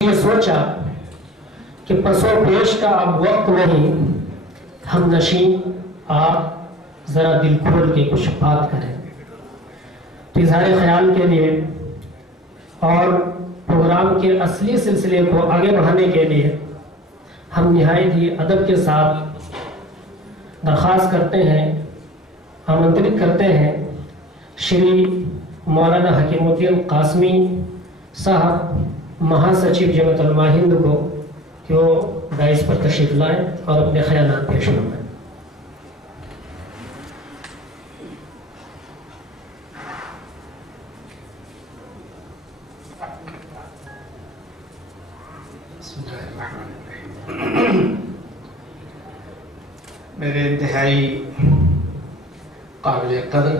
یہ سوچا کہ پسو پیش کا اب وقت نہیں، ہم نشین آپ ذرا دل کھول کے کچھ بات کریں۔ تو اظہار خیال کے لیے اور پروگرام کے اصلی سلسلے کو آگے بڑھانے کے لیے ہم نہایت ہی ادب کے ساتھ درخواست کرتے ہیں، آمنترت کرتے ہیں شری مولانا حکیم الدین قاسمی صاحب مہا سچیو جمعیت علماء ہند کو کہ وہ دائز پر تشریف لائیں اور اپنے خیالات پیش کریں۔ میرے انتہائی قابل قدر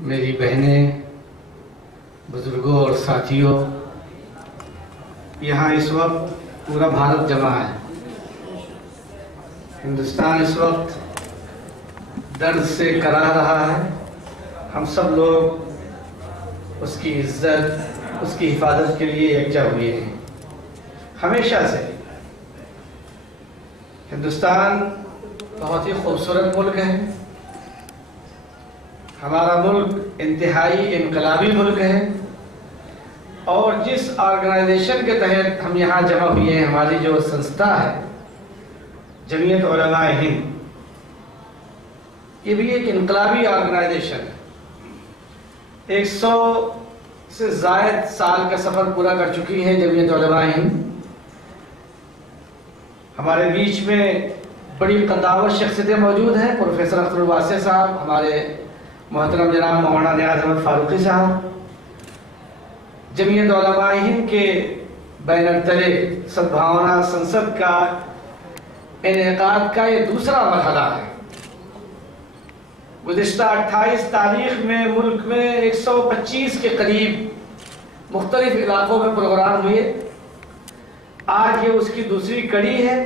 میری بہنیں، بزرگوں اور ساتھیوں، یہاں اس وقت پورا بھارت جمع ہے۔ ہندوستان اس وقت درد سے کرا رہا ہے۔ ہم سب لوگ اس کی عزت، اس کی حفاظت کے لیے یکجا ہوئے ہیں۔ ہمیشہ سے ہندوستان بہت ہی خوبصورت ملک ہے۔ ہمارا ملک انتہائی انقلابی ملک ہے، اور جس آرگنائزیشن کے تحت ہم یہاں جمع ہوئے ہیں، ہماری جو سنستھا ہے جمعیت علماء ہند، یہ بھی ایک انقلابی آرگنائزیشن ہے۔ 100 سے زائد سال کا سفر پورا کر چکی ہے جمعیت علماء ہند۔ ہمارے بیچ میں بڑی قداور شخصیتیں موجود ہیں، پروفیسر اختر الواسع صاحب، ہمارے محترم جناب مولانا نیاز احمد فاروقی صاحب۔ جمعیت علماء ہند کے بینر تلے سدبھاونا سنسد کا انعقاد کا یہ دوسرا مرحلہ ہے۔ گزشتہ 28 تاریخ میں ملک میں 125 کے قریب مختلف علاقوں میں پروگرام ہوئے۔ آج یہ اس کی دوسری کڑی ہے۔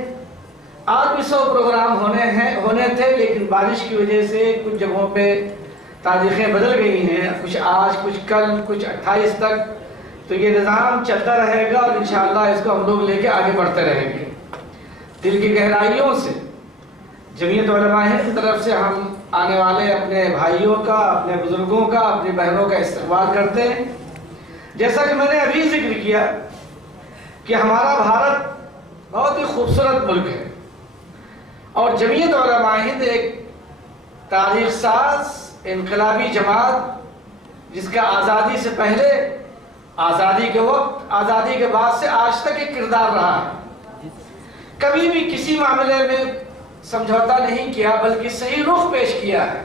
آج بھی 100 پروگرام ہونے تھے، لیکن بارش کی وجہ سے کچھ جگہوں پہ تاریخیں بدل گئی ہیں، کچھ آج، کچھ کل، کچھ 28 تک۔ تو یہ نظام چلتا رہے گا اور انشاءاللہ اس کو ہم لوگ لے کے آگے بڑھتے رہیں گے۔ دل کی گہرائیوں سے جمعیت علماء ہند کی طرف سے ہم آنے والے اپنے بھائیوں کا، اپنے بزرگوں کا، اپنی بہنوں کا استقبال کرتے ہیں۔ جیسا کہ میں نے ابھی ذکر کیا کہ ہمارا بھارت بہت ہی خوبصورت ملک ہے، اور جمعیت علماء ہند ایک تاریخ ساز انقلابی جماعت، جس کا آزادی سے پہلے، آزادی کے وقت، آزادی کے بعد سے آج تک ایک کردار رہا ہے۔ کبھی بھی کسی معاملے میں سمجھوتا نہیں کیا، بلکہ صحیح رخ پیش کیا ہے۔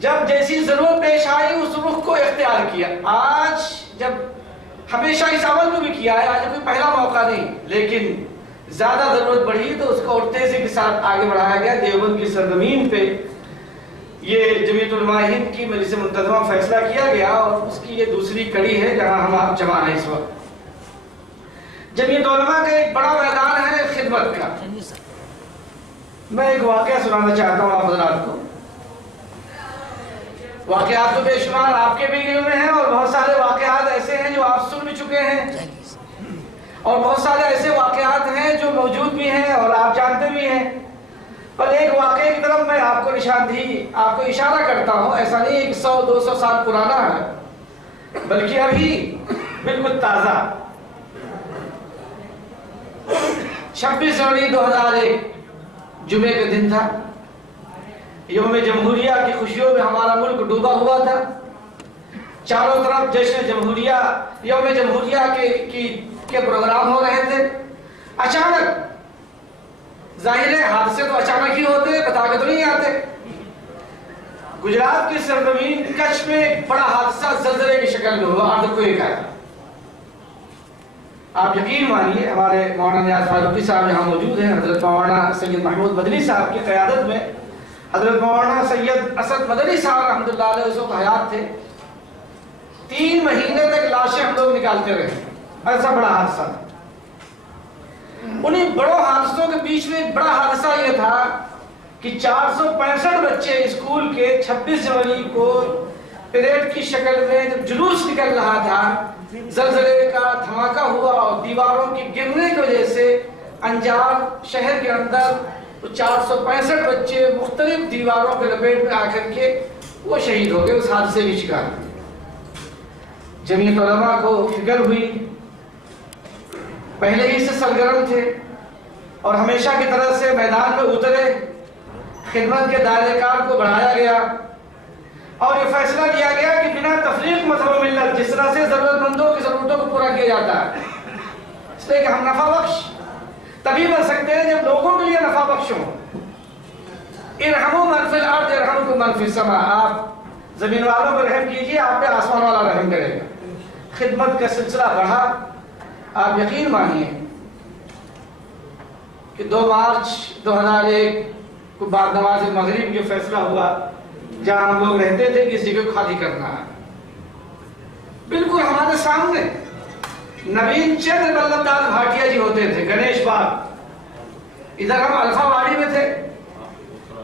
جب جیسی ضرورت پیش آئی اس رخ کو اختیار کیا۔ آج جب ہمیشہ اس عمل کو بھی کیا ہے، آج کوئی پہلا موقع نہیں، لیکن زیادہ ضرورت بڑھی تو اس کو اور تیزی کے ساتھ آگے بڑھایا گیا۔ دیوبند کی سرزمین پہ یہ جمعیت علماء ہند کی مجلس منتظمہ فیصلہ کیا گیا، اور اس کی یہ دوسری کڑی ہے جہاں ہم آپ جمع ہیں اس وقت۔ جمعیت علماء کا ایک بڑا میدان ہے خدمت کا۔ میں ایک واقعہ سنانا چاہتا ہوں آپ حضرات کو۔ واقعات تو بے شمار آپ کے بھی علم میں ہیں، اور بہت سارے واقعات ایسے ہیں جو آپ سن بھی چکے ہیں، اور بہت سارے ایسے واقعات ہیں جو موجود بھی ہیں اور آپ جانتے بھی ہیں۔ پر ایک واقعے کی طرف میں آپ کو نشاندہی، آپ کو اشارہ کرتا ہوں۔ ایسا نہیں ہے کہ 100-200 سال پرانا ہے، بلکہ ابھی بالکل تازہ۔ 26 جنوری 2001 جمعے کا دن تھا۔ یوم جمہوریہ کی خوشیوں میں ہمارا ملک ڈوبا ہوا تھا۔ چاروں طرف جشن جمہوریہ، یوم جمہوریہ کے پروگرام ہو رہے تھے۔ اچانک، ظاہر ہے حادثے تو اچانک ہی ہوتے، بتا کے تو نہیں آتے۔ گجرات کی سرزمین کچھ میں ایک بڑا حادثہ زلزلے کی شکل میں ہوا، ارتھکویک آیا۔ آپ یقین مانیے، ہمارے مولانا نیاز فاروقی صاحب یہاں موجود ہیں، حضرت مولانا سید محمود مدنی صاحب کی قیادت میں حضرت مولانا سید اسد مدنی صاحب رحمۃ اللہ علیہ اس وقت حیات تھے۔ 3 مہینے تک لاشیں ہم لوگ نکالتے رہے، ایسا بڑا حادثہ تھا۔ انہیں بڑوں حادثوں کے بیچ میں ایک بڑا حادثہ یہ تھا کہ 465 بچے اسکول کے 26 جنوری کو پریڈ کی شکل میں جب جلوس نکل رہا تھا، زلزلے کا دھماکہ ہوا اور دیواروں کی گرنے کی وجہ سے انجار شہر کے اندر 465 بچے مختلف دیواروں کے لپیٹ میں آ کر کے وہ شہید ہو گئے اس حادثے کی شکار۔ جمعیت علماء کو فکر ہوئی، پہلے ہی سے سرگرم تھے اور ہمیشہ کی طرح سے میدان میں اترے، خدمت کے دائرہ کار کو بڑھایا گیا اور یہ فیصلہ لیا گیا کہ بنا تفریق مذہب و ملت جس طرح سے ضرورت مندوں کی ضرورتوں کو پورا کیا جاتا ہے، اس لیے کہ ہم نفع بخش تبھی بن سکتے ہیں جب لوگوں کے لیے نفع بخش ہوں۔ ارحموا من فی الارض یرحمکم من فی السماء، آپ زمین والوں پر رحم کیجئے، آپ پہ آسمان والا رحم کرے گا۔ خدمت کا سلسلہ بڑھا، آپ یقین مانیے کہ 2 مارچ 2001 کو بعد نماز مغرب یہ فیصلہ ہوا جہاں ہم لوگ رہتے تھے کہ اس جگہ کو خالی کرنا ہے، بالکل ہمارے سامنے نوین چندر بلب داس بھاٹیا جی ہوتے تھے، گنیش باغ، ادھر ہم الفا واڑی میں تھے،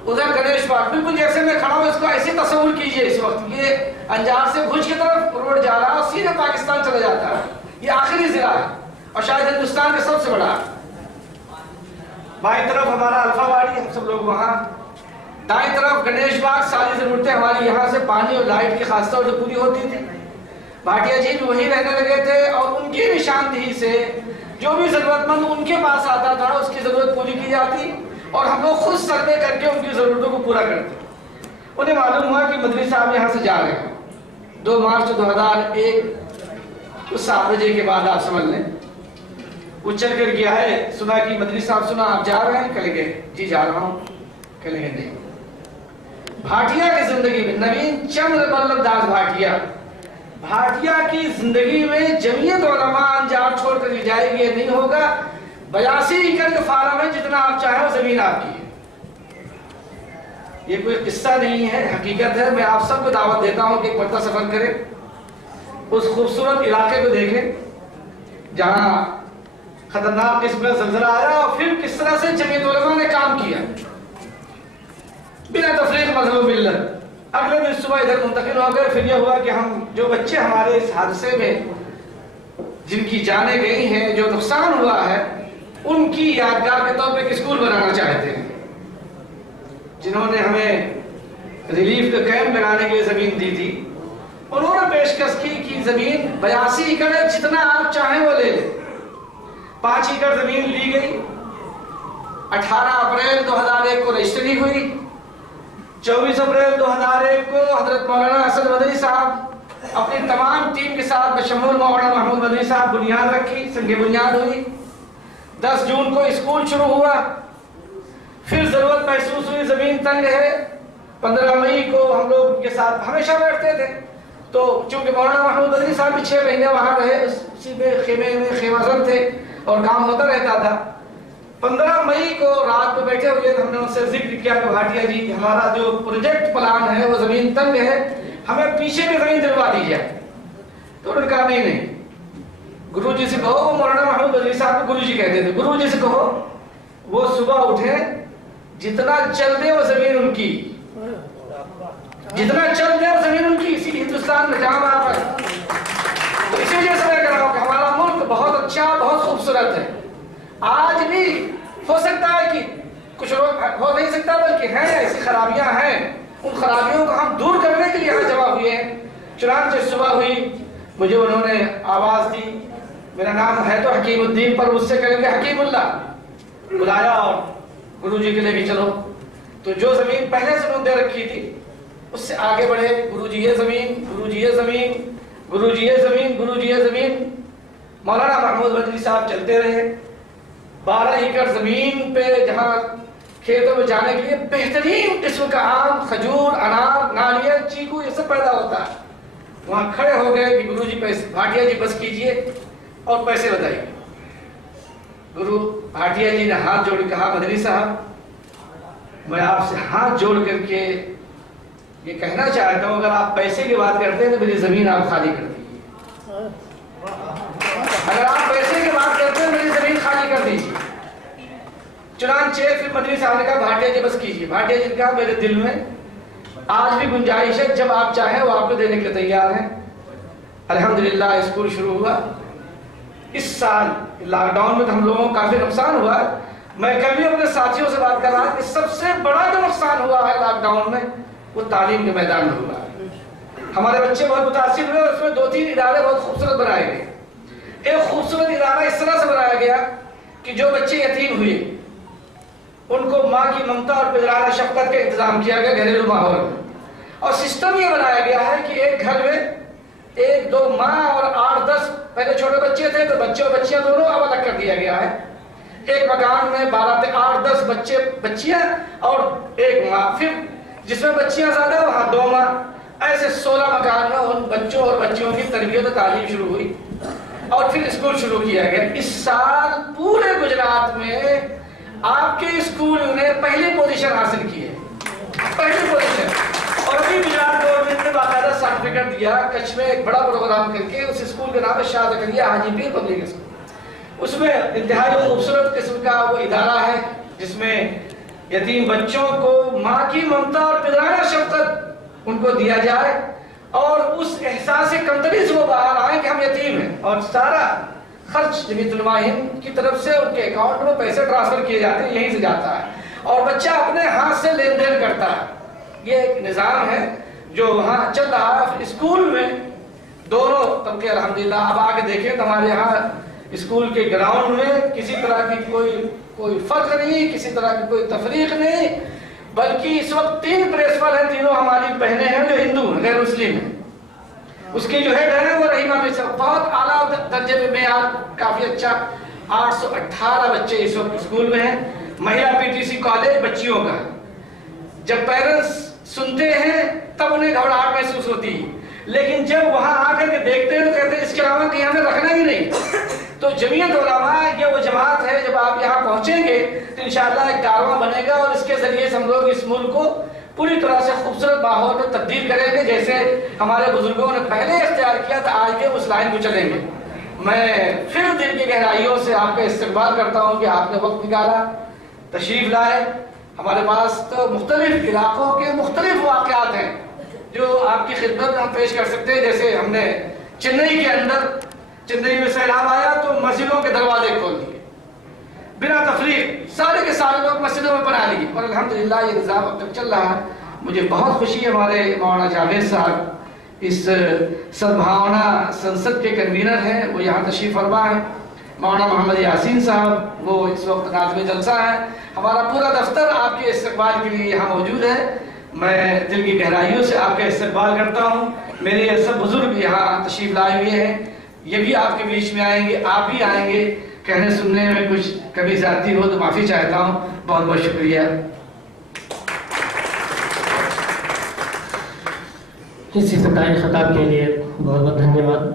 ادھر گنیش باغ، بالکل جیسے میں کھڑا ہوں اس کو ایسے تصور کیجئے، اس وقت یہ انجار سے بھوج کی طرف روڈ جا رہا ہے، سیدھے پاکستان چلا جاتا ہے، یہ آخری ضلع ہے اور شاید ہندوستان کا سب سے بڑا۔ بائیں طرف ہمارا الفا واڑی، ہم سب لوگ وہاں، دائیں طرف گنیش باغ، ساری ضرورتیں ہماری یہاں سے پانی اور لائٹ کی خاص طور سے پوری ہوتی تھی۔ بھاٹیا جی بھی وہیں رہنے لگے تھے اور ان کی نشاندہی سے جو بھی ضرورت مند ان کے پاس آتا تھا اس کی ضرورت پوری کی جاتی اور ہم لوگ خود سروے کر کے ان کی ضرورتوں کو پورا کرتے۔ انہیں معلوم ہوا کہ مدنی صاحب یہاں سے جا رہے ہیں 2 مارچ 2001 اس 7 بجے کے بعد، آپ سمجھ لیں وہ چل کر گیا ہے، سنا کہ مدنی صاحب سنا آپ جا رہے ہیں، کہے گئے جی جا رہا ہوں، کہے گئے نہیں۔ بھاٹیا کی زندگی میں نوین چندر بلب داس بھاٹیا، بھاٹیا کی زندگی میں جمعیت علماء انجار چھوڑ کر جائے گی، یہ نہیں ہوگا۔ 82 ایکڑ کے فارم ہے، جتنا آپ چاہیں وہ زمین آپ کی ہے، یہ کوئی قصہ نہیں ہے، حقیقت ہے۔ میں آپ سب کو دعوت دیتا ہوں کہ ایک مرتبہ سفر کریں، اس خوبصورت علاقے کو دیکھیں جہاں خطرناک قسم کا زلزلہ آیا اور پھر کس طرح سے جمعیت علماء نے کام کیا بنا تفریق مذہب و ملت۔ اگلے دن صبح ادھر منتقل ہو گئے، پھر یہ ہوا کہ ہم جو بچے ہمارے اس حادثے میں جن کی جانیں گئی ہیں، جو نقصان ہوا ہے، ان کی یادگار کے طور پہ ایک اسکول بنانا چاہتے ہیں، جنہوں نے ہمیں ریلیف کا کیمپ لگانے کے لیے زمین دی تھی، انہوں نے پیشکش کی کہ زمین 82 ایکڑ ہے، جتنا آپ چاہیں وہ لے لیں۔ 5 ایکڑ زمین لی گئی، 18 اپریل 2001 کو رجسٹری ہوئی، 24 اپریل 2001 کو حضرت مولانا اسد مدنی صاحب اپنی تمام ٹیم کے ساتھ بشمول مولانا محمود مدنی صاحب بنیاد رکھی، سنگ بنیاد ہوئی۔ 10 جون کو اسکول شروع ہوا، پھر ضرورت محسوس ہوئی، زمین تنگ ہے۔ 15 مئی کو ہم لوگ کے ساتھ ہمیشہ بیٹھتے تھے، تو چونکہ مولانا محمود مدنی صاحب بھی 6 مہینے وہاں رہے، اسی پہ خیمے میں خیمہ زن تھے اور کام ہوتا رہتا تھا۔ 15 مئی کو رات کو بیٹھے ہوئے ہم نے ان سے ذکر کیا کہ بھاٹیا جی ہمارا جو پروجیکٹ پلان ہے وہ زمین تنگ ہے، ہمیں پیچھے بھی زمین دلوا دیجیے۔ تو انہوں نے کہا نہیں، گرو جی سے کہو، وہ مولانا محمود مدنی صاحب کو گرو جی کہتے تھے، گرو جی سے کہو وہ صبح اٹھے، جتنا چل دے وہ زمین ان کی، جتنا چل دے وہ زمین ان کی، اسی ہندوستان میں جہاں آپ ہے۔ تو اسی وجہ سے میں کہہ رہا ہوں کہ ہمارا ملک بہت اچھا، بہت خوبصورت ہے۔ آج بھی ہو سکتا ہے کہ کچھ ہو نہیں سکتا، بلکہ ہیں ایسی خرابیاں ہیں، ان خرابیوں کو ہم دور کرنے کے لیے جمع ہوئے ہیں۔ چنانچہ صبح ہوئی، مجھے انہوں نے آواز دی، میرا نام ہے تو حکیم الدین پر مجھ سے کہیں گے حکیم اللہ، بلایا اور گرو جی کے لے بھی چلو۔ تو جو زمین پہلے سے انہوں نے دے رکھی تھی اس سے آگے بڑھے، گرو جی یہ زمین، گرو جی یہ زمین، گرو جی یہ زمین، گرو جی یہ زمین۔ مولانا محمود مدنی صاحب چلتے رہے، 12 ایکڑ زمین پہ جہاں کھیتوں میں جانے کے لیے بہترین قسم کا آم، کھجور، انار، ناریل، چیکو یہ سب پیدا ہوتا ہے، وہاں کھڑے ہو گئے کہ گرو جی پیسے، بھاٹیا جی بس کیجئے اور پیسے بتائیے۔ گرو بھاٹیا جی نے ہاتھ جوڑ کے کہا مدنی صاحب میں آپ سے ہاتھ جوڑ کر کے یہ کہنا چاہتا ہوں، اگر آپ پیسے کی بات کرتے ہیں تو میری زمین آپ خالی کر دیجیے، اگر آپ پیسے کی بات کرتے ہیں میری زمین خالی کر دیجیے۔ چنانچہ پھر مدنی صاحب نے کہا بھاٹیا جی بس کیجیے۔ بھاٹیا جی نے کہا میرے دل میں آج بھی گنجائش ہے، جب آپ چاہیں وہ آپ کو دینے کے لیے تیار ہیں، الحمدللہ اسکول شروع ہوا۔ اس سال لاک ڈاؤن میں تو ہم لوگوں کو کافی نقصان ہوا۔ میں کل بھی اپنے ساتھیوں سے بات کر رہا کہ سب سے بڑا جو نقصان ہوا ہے لاک ڈاؤن میں وہ تعلیم کے میدان میں ہوا ہے۔ ہمارے بچے بہت متاثر ہوئے اور اس میں 2-3 ادارے بہت خوبصورت بنائے گئے۔ ایک خوبصورت ادارہ اس طرح سے بنایا گیا کہ جو بچے یتیم ہوئے ان کو ماں کی ممتا اور پدرانہ شفقت کا انتظام کیا گیا گھریلو ماحول میں، اور سسٹم یہ بنایا گیا ہے کہ ایک گھر میں 1-2 ماں اور 8-10 پہلے چھوٹے بچے تھے تو بچے اور بچیاں دونوں اب الگ کر دیا گیا ہے۔ ایک مکان میں 8-10 بچے بچیاں اور ایک ماں، پھر جس میں بچیاں زیادہ وہاں 2 ماں، ایسے 16 مکان میں ان بچوں اور بچیوں کی تربیت و تعلیم شروع ہوئی اور پھر اسکول شروع کیا گیا۔ اس سال پورے گجرات میں آپ کے اسکول نے پہلی پوزیشن حاصل کی ہے، پہلی پوزیشن۔ اور ابھی گجرات گورنمنٹ نے باقاعدہ سرٹیفکیٹ دیا، کچھ میں ایک بڑا پروگرام کر کے اس اسکول کا نام ہے شاہ زکریا حاجی پیر پبلک اسکول۔ اس میں انتہائی خوبصورت قسم کا وہ ادارہ ہے جس میں یتیم بچوں کو ماں کی ممتا اور پدرانہ شفقت ان کو دیا جائے اور اس احساس کمتری سے وہ باہر آئیں کہ ہم یتیم ہیں، اور سارا خرچ جمعیت علماء ہند کی طرف سے ان کے اکاؤنٹ میں پیسے ٹرانسفر کیے جاتے ہیں، یہیں سے جاتا ہے اور بچہ اپنے ہاتھ سے لین دین کرتا ہے۔ یہ ایک نظام ہے جو وہاں چل رہا ہے۔ اسکول میں دونوں طبقے الحمدللہ اب آگے دیکھیں تو ہمارے یہاں اسکول کے گراؤنڈ میں کسی طرح کی کوئی فرق نہیں، کسی طرح کی کوئی تفریق نہیں، بلکہ اس وقت 3 پرنسپل ہیں، تینوں ہماری بہنیں ہیں جو ہندو ہیں، غیر مسلم ہیں۔ اس کی جو ہیڈ ہے وہ رحیمہ مصر، بہت اعلیٰ درجے میں معیار کافی اچھا۔ 818 بچے اس وقت اسکول میں ہیں۔ مہیلا PTC کالج بچیوں کا، جب پیرنٹس سنتے ہیں تب انہیں گھبراہٹ محسوس ہوتی ہے، لیکن جب وہاں آ کر کے دیکھتے ہیں تو کہتے ہیں اس کے علاوہ کہیں ہمیں رکھنا ہی نہیں۔ تو جمعیت علماء یہ وہ جماعت ہے، جب آپ یہاں پہنچیں گے تو انشاءاللہ ایک کارواں بنے گا اور اس کے ذریعے سے ہم لوگ اس ملک کو پوری طرح سے خوبصورت ماحول میں تبدیل کریں گے، جیسے ہمارے بزرگوں نے پہلے اختیار کیا تھا، آج کے اس لائن کو چلیں گے۔ میں پھر دل کی گہرائیوں سے آپ کا استقبال کرتا ہوں کہ آپ نے وقت نکالا، تشریف لائے۔ ہمارے پاس تو مختلف علاقوں کے مختلف واقعات ہیں جو آپ کی خدمت میں ہم پیش کر سکتے ہیں، جیسے ہم نے چنئی کے اندر، چنئی میں سیلاب آیا تو مسجدوں کے دروازے کھول دیے بنا تفریق، سارے کے سارے لوگ مسجدوں میں پناہ لیے، اور الحمدللہ یہ نظام اب تک چل رہا ہے۔ مجھے بہت خوشی ہے ہمارے مولانا جاوید صاحب اس سدبھاونا سنسد کے کنوینر ہیں، وہ یہاں تشریف فرما ہے۔ مولانا محمد یاسین صاحب وہ اس وقت ناظم جلسہ ہیں۔ ہمارا پورا دفتر آپ کے استقبال کے لیے یہاں موجود ہے۔ میں دل کی گہرائیوں سے آپ کا استقبال کرتا ہوں۔ میرے یہ سب بزرگ یہاں تشریف لائے ہوئے ہیں، یہ بھی آپ کے بیچ میں آئیں گے، آپ بھی آئیں گے۔ کہنے سننے میں کچھ کبھی زیادتی ہو تو معافی چاہتا ہوں۔ بہت بہت شکریہ۔ اس افتتاحی خطاب کے لیے بہت بہت دھنیہ واد۔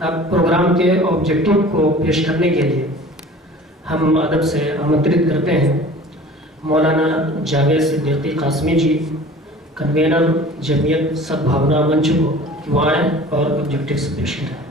اب پروگرام کے آبجیکٹو کو پیش کرنے کے لیے ہم ادب سے آمنترت کرتے ہیں مولانا جاوید صدیقی قاسمی جی، کنوینر جمعیت سدبھاونا منچ کو، وہ آئیں اور آبجیکٹوز پیش کریں۔